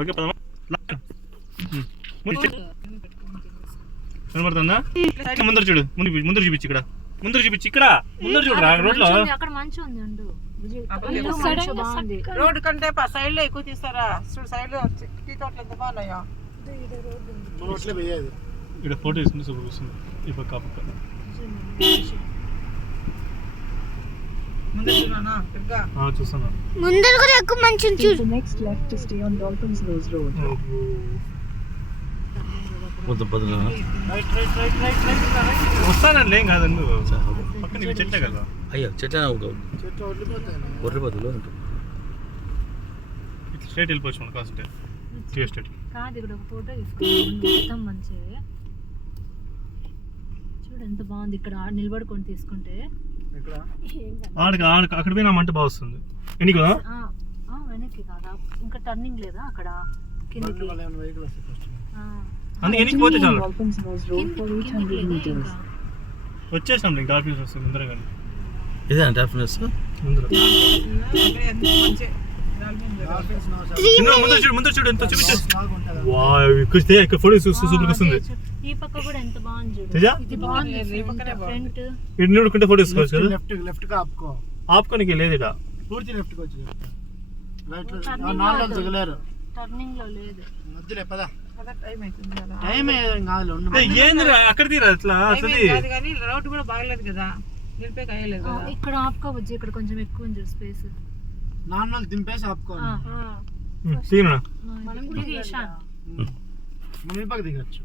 Okay పదమా కనబడుతుందా? ముందర చూడు, ముందర చూపించి ఇక్కడ, ముందర చూపించి ఇక్కడ, ముందర చూడు రోడ్ లో. అక్కడ మంచి ఉంది ఉండు. రోడ్ కంటే సైడ్ లో ఎక్కువ తీస్తారా? సైడ్ లో టీ తోటలు ఎంత బాగున్నాయో. ఇక్కడ ఫోటో తీసుకుంటే సూపర్ వస్తుంది. ఈ పక్క ఆ పక్క చూస్తాను. ముందర కూడా ఎక్కువ మంచి ఉంది చూడు. Next left to stay on Dolphin's Nose Road. వస్తానండి, ఏం కాదండి. పక్కన ఇవి చెట్టే కదా. అయ్యో చెట్టు ఒర్రిపోతులు ఇట్లా స్ట్రేట్ వెళ్ళిపోవచ్చు మన కాస్తుంటే టీ స్టేట్. కాదు ఇక్కడ ఒక ఫోటో తీసుకుంటాం మంచి చూడు ఎంత బాగుంది. ఇక్కడ నిలబడుకొని తీసుకుంటే అక్కడ పోయినా మంట బాగా వస్తుంది. ఎన్ని కదా వెనక్కి కాదా, ఇంకా టర్నింగ్ లేదా అక్కడ కిందికి. అందుకే ఎనికి పోతే చాలు. Dolphin's Nose Road for 800 metres. వచ్చేసాం ఇంకా ఆఫీస్ వస్తుంది ముందర కానీ. ఇదే డాల్ఫిన్స్ ముందర ముందర చూడు ఎంత చూపించు. ఇక్కడ ఫోటో సూపర్ వస్తుంది. ఈ పక్క కూడా ఎంత బాగుంది చూడు. ఇది బాగుంది ఫ్రంట్. ఇటు నిలబడుకుంటే ఫోటో తీసుకోవచ్చు కదా. లెఫ్ట్ కా ఆపుకోనికి లేదు ఇక్కడ. పూర్తి లెఫ్ట్ కి వచ్చి రైట్ లో నాలుగు దిగలేరు. టర్నింగ్ లో లేదు. మధ్యలో పద. టైం అవుతుంది కదా. టైం కాదు ఏంది అక్కడ తీరా అట్లా అసలు. కానీ రోడ్ కూడా బాగలేదు కదా, నిలిపే కాయలేదు కదా. ఇక్కడ ఆపుకోవచ్చు, ఇక్కడ కొంచెం ఎక్కువ ఉంది స్పేస్. నాన్నలు దింపేసి ఆపుకోవాలి. తీరా మనం కూడా మనం ఈ పక్క దిగచ్చు.